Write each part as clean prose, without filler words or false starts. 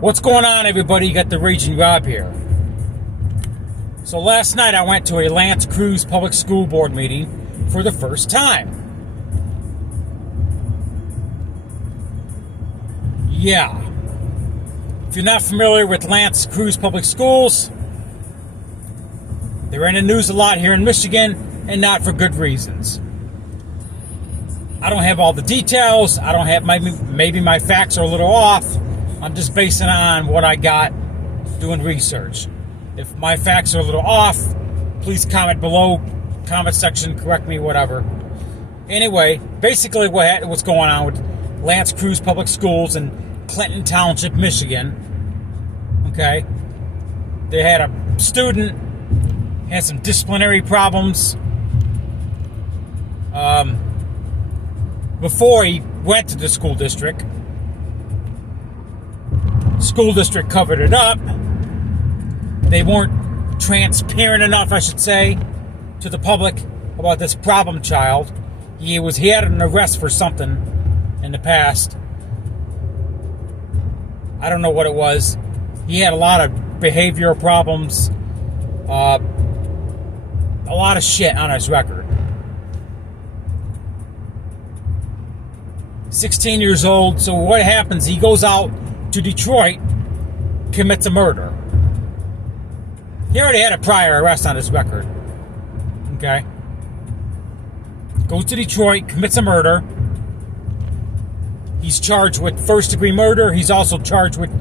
What's going on, everybody? You got the Raging Rob here. So last night I went to a Creuse Public School Board meeting for the first time. Yeah. If you're not familiar with Creuse Public Schools, they're in the news a lot here in Michigan, and not for good reasons. I don't have all the details. I don't have maybe my facts are a little off. I'm just basing it on what I got doing research. If my facts are a little off, please comment below, comment section, correct me, whatever. Anyway, basically what's going on with Creuse Public Schools in Clinton Township, Michigan. Okay, they had a student had some disciplinary problems before he went to the school district. School district covered it up. They weren't transparent enough, I should say, to the public about this problem child. He had an arrest for something in the past. I don't know what it was. He had a lot of behavioral problems, a lot of shit on his record. 16 years old. So what happens? He goes out to Detroit, commits a murder. He already had a prior arrest on his record. Okay? Goes to Detroit, commits a murder. He's charged with first-degree murder. He's also charged with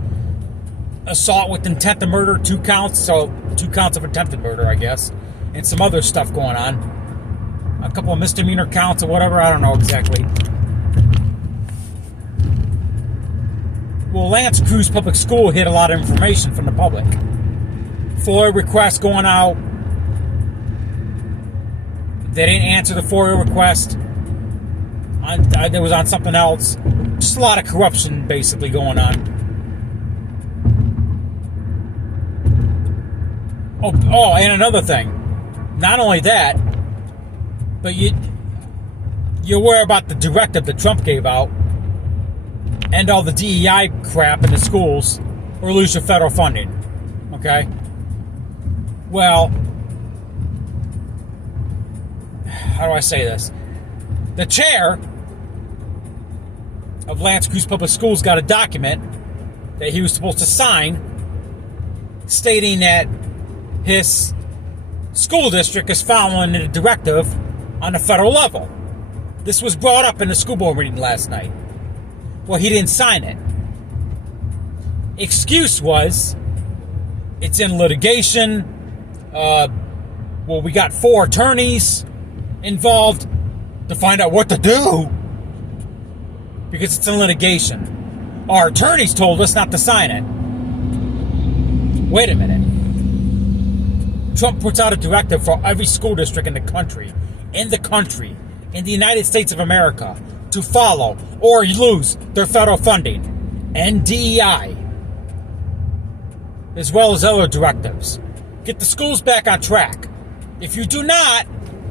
assault with intent to murder, 2 counts. So 2 counts of attempted murder, I guess. And some other stuff going on. A couple of misdemeanor counts or whatever. I don't know exactly. Well, Creuse Public School hid a lot of information from the public. FOIA requests going out. They didn't answer the FOIA request. It was on something else. Just a lot of corruption, basically, going on. Oh, and another thing. Not only that, but you're aware about the directive that Trump gave out. End all the DEI crap in the schools or lose your federal funding. Okay? Well, how do I say this? The chair of Creuse Public Schools got a document that he was supposed to sign stating that his school district is following a directive on the federal level. This was brought up in the school board meeting last night. Well, he didn't sign it. Excuse was, it's in litigation. We got 4 attorneys involved to find out what to do because it's in litigation. Our attorneys told us not to sign it. Wait a minute. Trump puts out a directive for every school district in the country, in the United States of America, to follow or lose their federal funding and DEI, as well as other directives. Get the schools back on track. If you do not,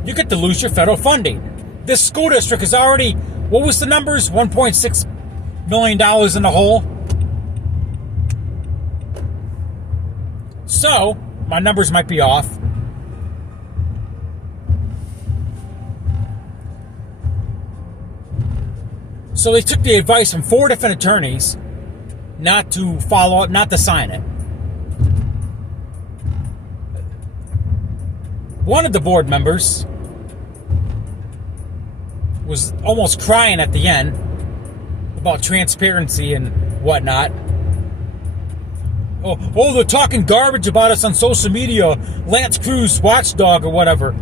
you get to lose your federal funding. This school district is already, what was the numbers? $1.6 million in the hole. So, my numbers might be off. So they took the advice from 4 different attorneys not to follow up, not to sign it. One of the board members was almost crying at the end about transparency and whatnot. Oh, they're talking garbage about us on social media. Creuse watchdog or whatever.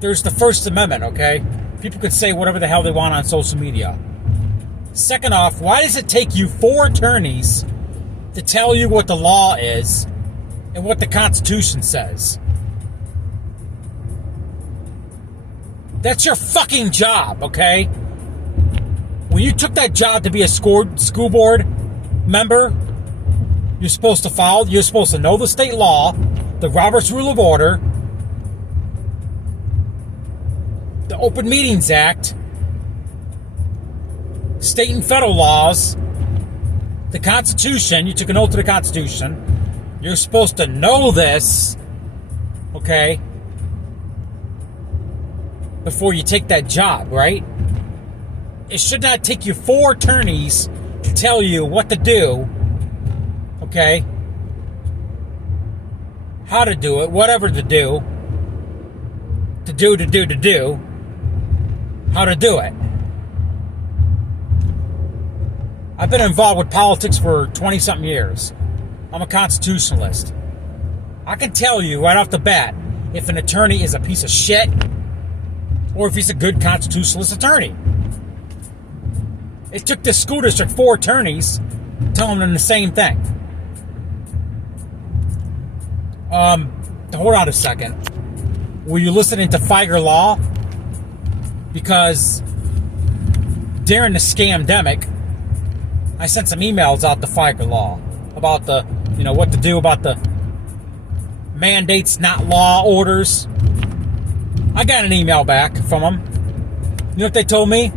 There's the First Amendment, okay? People can say whatever the hell they want on social media. Second off, why does it take you 4 attorneys to tell you what the law is and what the Constitution says? That's your fucking job, okay? When you took that job to be a school board member, you're supposed to know the state law, the Robert's Rule of Order, the Open Meetings Act, state and federal laws, The Constitution, you took an oath to the Constitution. You're supposed to know this, okay, before you take that job, right? It should not take you 4 attorneys to tell you what to do, okay, how to do it, whatever to do, how to do it. I've been involved with politics for 20-something years. I'm a constitutionalist. I can tell you right off the bat if an attorney is a piece of shit or if he's a good constitutionalist attorney. It took this school district 4 attorneys telling them the same thing. Hold on a second. Were you listening to Figer Law? Because during the scamdemic, I sent some emails out to Figer Law about the, what to do about the mandates, not law orders. I got an email back from them. You know what they told me?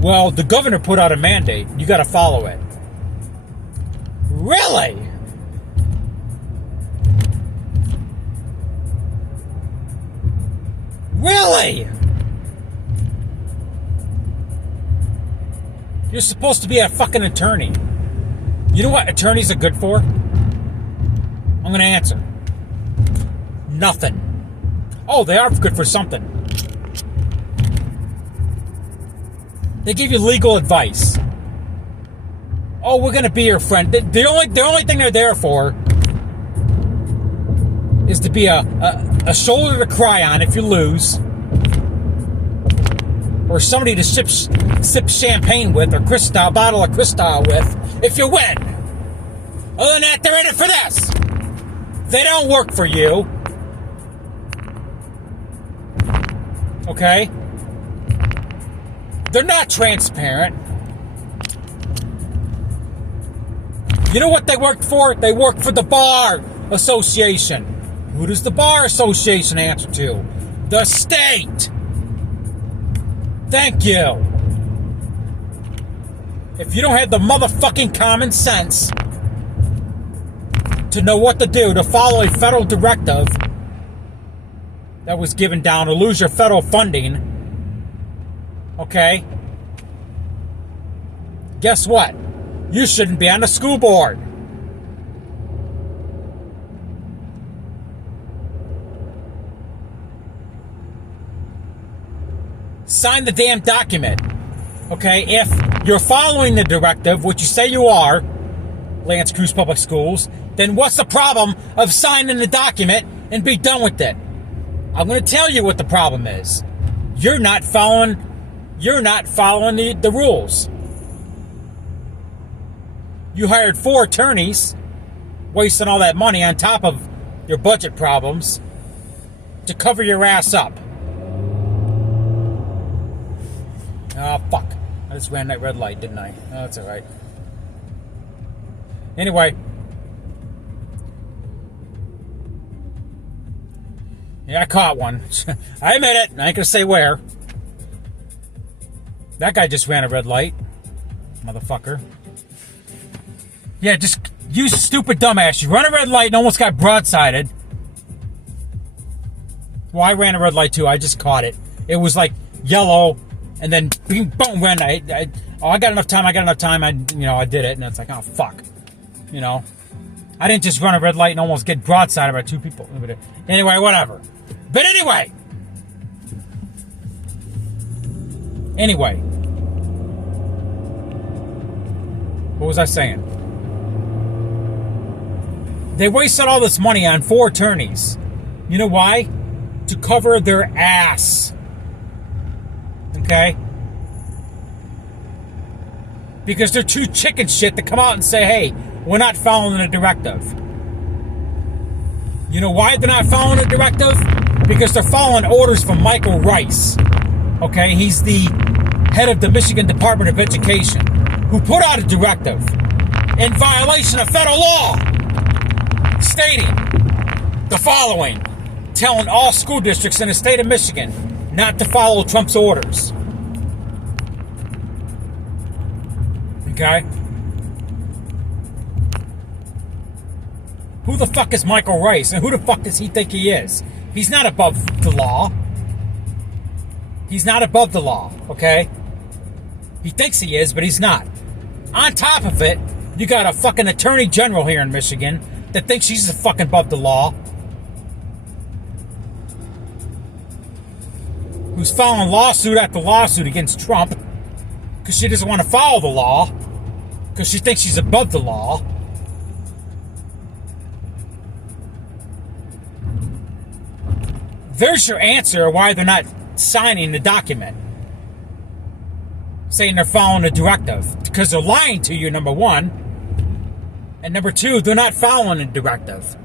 Well, the governor put out a mandate. You got to follow it. Really? Really? You're supposed to be a fucking attorney. You know what attorneys are good for? I'm going to answer. Nothing. Oh, they are good for something. They give you legal advice. Oh, we're going to be your friend. The only thing they're there for is to be a shoulder to cry on if you lose, or somebody to sip champagne with, or Cristal, bottle of Cristal with if you win. Other than that, they're in it for this. They don't work for you. Okay? They're not transparent. You know what they work for? They work for the Bar Association. Who does the Bar Association answer to? The state. Thank you. If you don't have the motherfucking common sense to know what to do to follow a federal directive that was given down to lose your federal funding, okay? Guess what? You shouldn't be on the school board. Sign the damn document. Okay, if you're following the directive, which you say you are, Lance Creuse Public Schools, then what's the problem of signing the document and be done with it? I'm going to tell you what the problem is. You're not following the rules. You hired 4 attorneys, wasting all that money on top of your budget problems to cover your ass up. Oh, fuck. I just ran that red light, didn't I? Oh, that's alright. Anyway. Yeah, I caught one. I admit it. I ain't gonna say where. That guy just ran a red light. Motherfucker. Yeah, just you stupid dumbass. You run a red light and almost got broadsided. Well, I ran a red light too. I just caught it. It was like yellow. And then, boom, ran. I got enough time. I did it. And it's like, oh, fuck. I didn't just run a red light and almost get broadsided by 2 people. Anyway, whatever. But anyway. What was I saying? They wasted all this money on 4 attorneys. You know why? To cover their ass. Okay? Because they're too chicken shit to come out and say, hey, we're not following the directive. You know why they're not following the directive? Because they're following orders from Michael Rice. Okay? He's the head of the Michigan Department of Education, who put out a directive in violation of federal law stating the following: telling all school districts in the state of Michigan not to follow Trump's orders. Okay? Who the fuck is Michael Rice? And who the fuck does he think he is? He's not above the law. He's not above the law, okay? He thinks he is, but he's not. On top of it, you got a fucking attorney general here in Michigan that thinks she's fucking above the law. Who's filing lawsuit after lawsuit against Trump because she doesn't want to follow the law because she thinks she's above the law. There's your answer why they're not signing the document. Saying they're following a directive. Because they're lying to you, number one. And number two, they're not following a directive.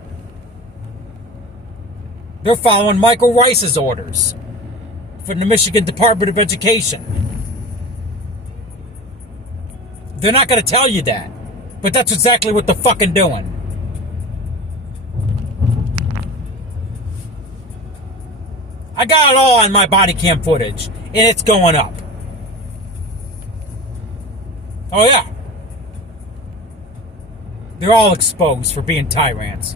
They're following Michael Rice's orders from the Michigan Department of Education. They're not going to tell you that. But that's exactly what they're fucking doing. I got it all on my body cam footage, and it's going up. Oh yeah. They're all exposed for being tyrants.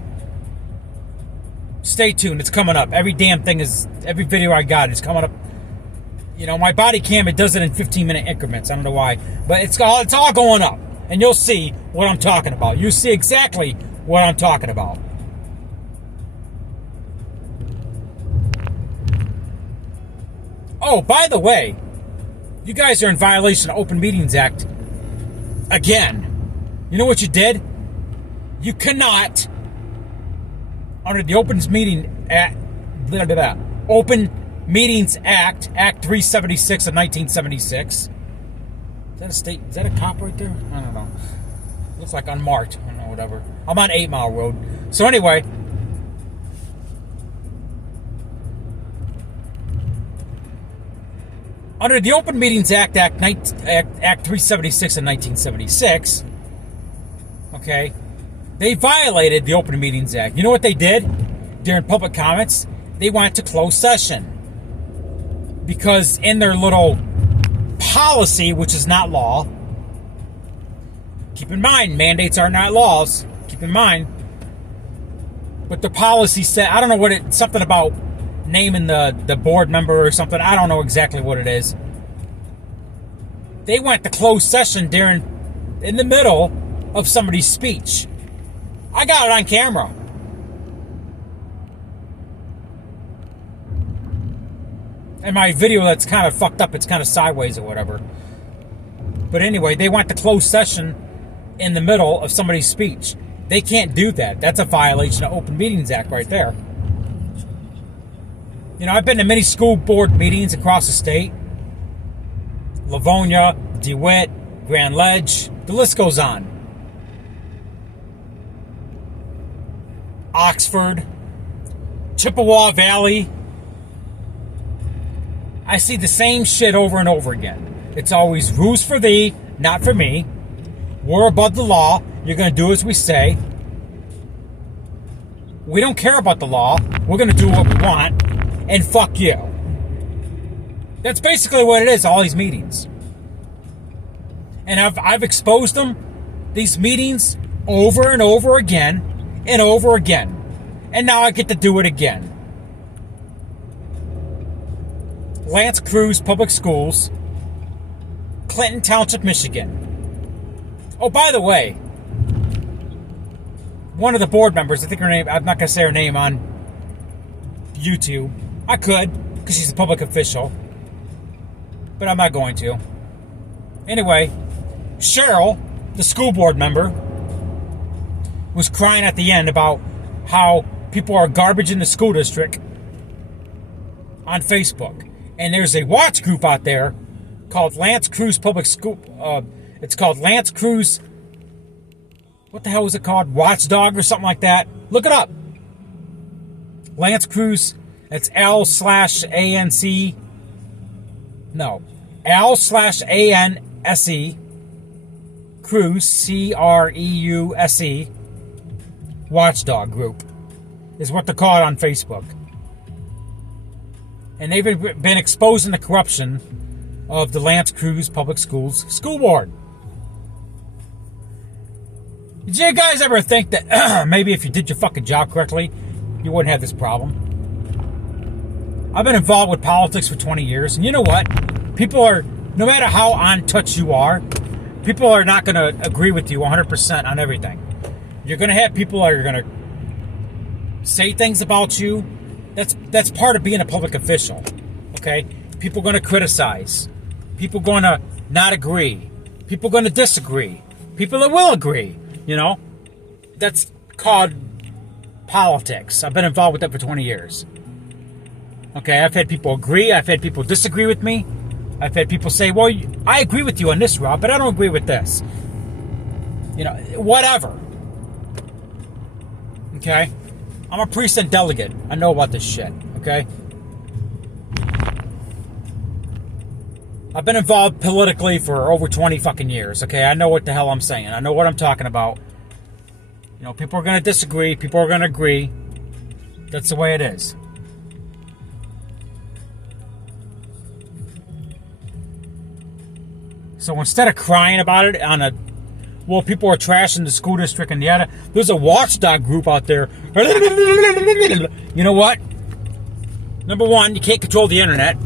Stay tuned, it's coming up. Every video I got is coming up. You know, my body cam, it does it in 15-minute increments. I don't know why. But it's all going up. And you'll see what I'm talking about. You'll see exactly what I'm talking about. Oh, by the way, you guys are in violation of Open Meetings Act again. You know what you did? You cannot, under the Open Meetings Act, Open Meetings Act, Act 376 of 1976. Is that a state? Is that a cop right there? I don't know. Looks like unmarked. I don't know, whatever. I'm on 8 Mile Road. So anyway, under the Open Meetings Act, Act 376 of 1976, okay, they violated the Open Meetings Act. You know what they did during public comments? They went to closed session. Because in their little policy, which is not law, keep in mind, mandates are not laws, keep in mind, but the policy said, I don't know what something about naming the board member or something. I don't know exactly what it is. They went to closed session in the middle of somebody's speech. I got it on camera. And my video that's kind of fucked up, it's kind of sideways or whatever. But anyway, they went to closed session in the middle of somebody's speech. They can't do that. That's a violation of Open Meetings Act right there. You know, I've been to many school board meetings across the state. Livonia, DeWitt, Grand Ledge, the list goes on. Oxford, Chippewa Valley. I see the same shit over and over again. It's always rules for thee, not for me. We're above the law. You're going to do as we say. We don't care about the law. We're going to do what we want. And fuck you. That's basically what it is, all these meetings. And I've exposed them, these meetings, over and over again and over again. And now I get to do it again. Lance Creuse Public Schools, Clinton Township, Michigan. Oh, by the way, one of the board members, I think her name, I'm not going to say her name on YouTube. I could, because she's a public official. But I'm not going to. Anyway, Cheryl, the school board member, was crying at the end about how people are garbage in the school district on Facebook. And there's a watch group out there called Lance Creuse Public School. It's called Lance Creuse. What the hell was it called? Watchdog or something like that. Look it up. Lance Creuse. It's L/ANC. No. L/ANSE. Creuse. CREUSE. Watchdog group is what they're called on Facebook. And they've been exposing the corruption of the Lance Creuse Public Schools School Board. Did you guys ever think that maybe if you did your fucking job correctly, you wouldn't have this problem? I've been involved with politics for 20 years, and you know what? People are, no matter how on touch you are, people are not going to agree with you 100% on everything. You're going to have people that are going to say things about you. That's part of being a public official, okay? People are going to criticize. People are going to not agree. People are going to disagree. People that will agree, you know? That's called politics. I've been involved with that for 20 years. Okay, I've had people agree. I've had people disagree with me. I've had people say, well, I agree with you on this, Rob, but I don't agree with this. You know, whatever. Okay? I'm a precinct delegate. I know about this shit, okay? I've been involved politically for over 20 fucking years, okay? I know what the hell I'm saying. I know what I'm talking about. You know, people are going to disagree. People are going to agree. That's the way it is. So instead of crying about it on a, well, people are trashing the school district and the other, there's a watchdog group out there. You know what? Number one, you can't control the internet.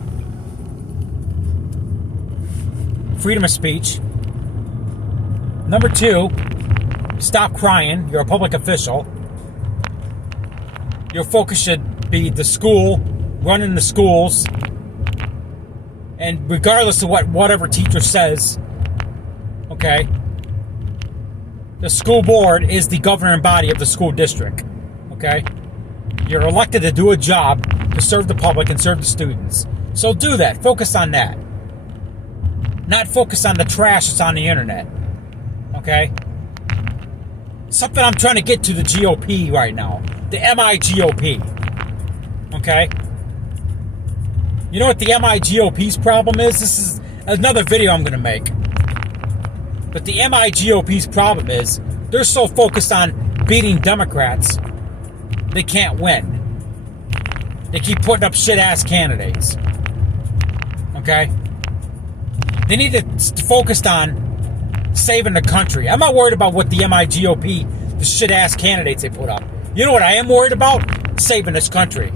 Freedom of speech. Number two, stop crying. You're a public official. Your focus should be the school, running the schools. And regardless of whatever teacher says, okay, the school board is the governing body of the school district, okay? You're elected to do a job to serve the public and serve the students. So do that. Focus on that. Not focus on the trash that's on the internet, okay? Something I'm trying to get to the GOP right now. The MI-GOP, okay? You know what the MI-GOP's problem is? This is another video I'm going to make. But the MI-GOP's problem is they're so focused on beating Democrats, they can't win. They keep putting up shit-ass candidates. Okay? They need to focus on saving the country. I'm not worried about what the MI-GOP, the shit-ass candidates they put up. You know what I am worried about? Saving this country.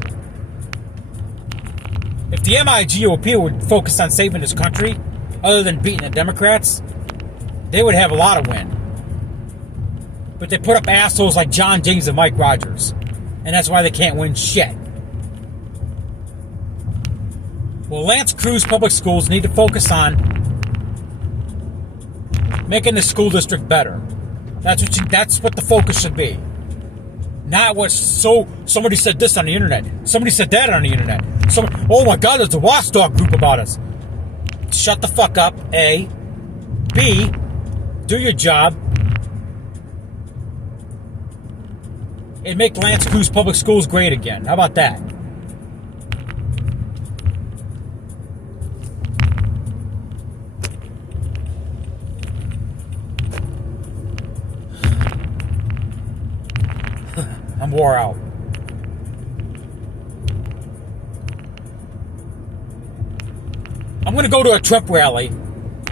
If the MI-GOP would focus on saving this country, other than beating the Democrats, they would have a lot of win. But they put up assholes like John James and Mike Rogers. And that's why they can't win shit. Well, Creuse Public Schools need to focus on making the school district better. That's what the focus should be. Not what somebody said this on the internet. Somebody said that on the internet. Oh my God, there's a watchdog group about us. Shut the fuck up, A. B, do your job. And make Creuse Public Schools great again. How about that? I'm wore out. I'm going to go to a Trump rally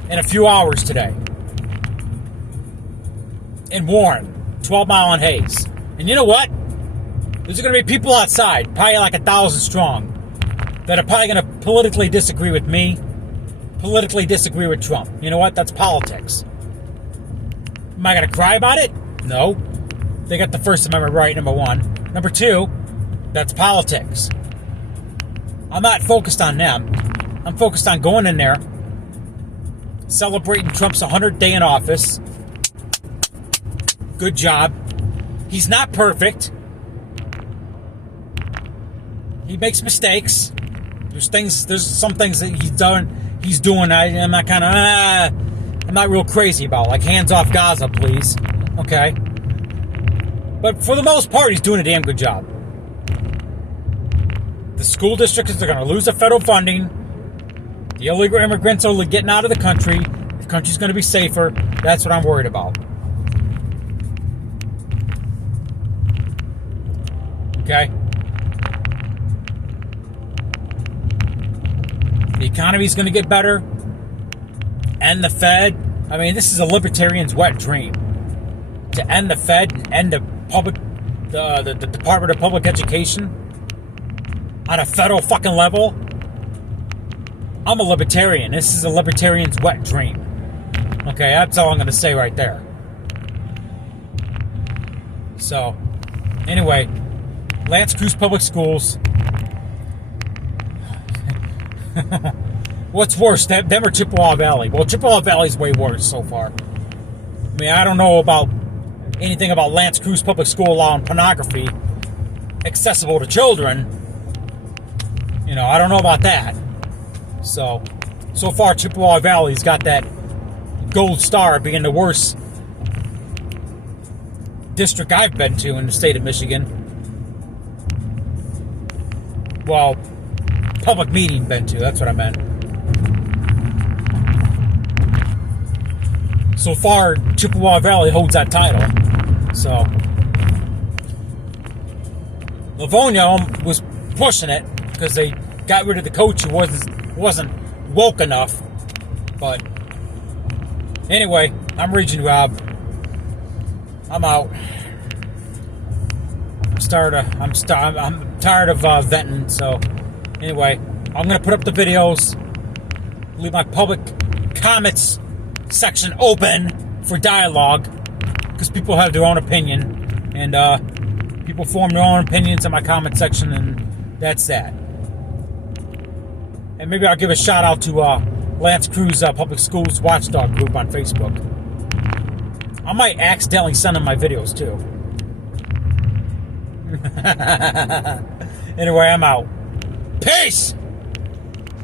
in a few hours today. In Warren, 12 Mile and Hayes. And you know what? There's going to be people outside, probably like 1,000 strong, that are probably going to politically disagree with me, politically disagree with Trump. You know what? That's politics. Am I going to cry about it? No. They got the First Amendment right, number one. Number two, that's politics. I'm not focused on them. I'm focused on going in there, celebrating Trump's 100th day in office. Good job. He's not perfect. He makes mistakes. There's some things that he's doing. I'm not real crazy about. Like, hands off Gaza, please. Okay? But for the most part, he's doing a damn good job. The school districts are going to lose the federal funding. The illegal immigrants are getting out of the country. The country's going to be safer. That's what I'm worried about. Okay? The economy's going to get better. And the Fed. I mean, this is a libertarian's wet dream. to end the Fed and end the public, the Department of Public Education on a federal fucking level. I'm a libertarian. This is a libertarian's wet dream. Okay, that's all I'm going to say right there. So, anyway, Creuse Public Schools. What's worse, them or Chippewa Valley? Well, Chippewa Valley's way worse so far. I mean, I don't know about anything about Creuse Public School allowing pornography accessible to children. You know, I don't know about that. So far, Chippewa Valley's got that gold star being the worst district I've been to in the state of Michigan. Well, public meeting been to, that's what I meant. So far, Chippewa Valley holds that title. So, Livonia was pushing it because they got rid of the coach who wasn't woke enough. But anyway, I'm Region Rob. I'm out. I'm tired of venting. So anyway, I'm gonna put up the videos. Leave my public comments section open for dialogue because people have their own opinion, and people form their own opinions in my comment section, and that's that. And maybe I'll give a shout out to Creuse Public Schools Watchdog group on Facebook. I might accidentally send them my videos too. Anyway, I'm out. Peace!